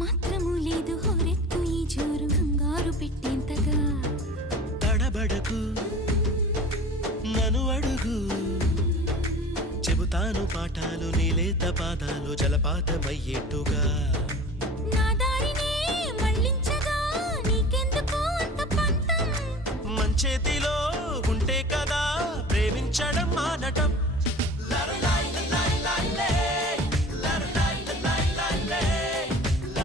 మాత్రము లేదు హోరెత్తు ఈ జోరు కంగారు పెట్టేంతగా తడబడకు నన్ను అడుగు చెబుతాను పాఠాలు నీలేత పాదాలు జలపాతమయ్యేట్టుగా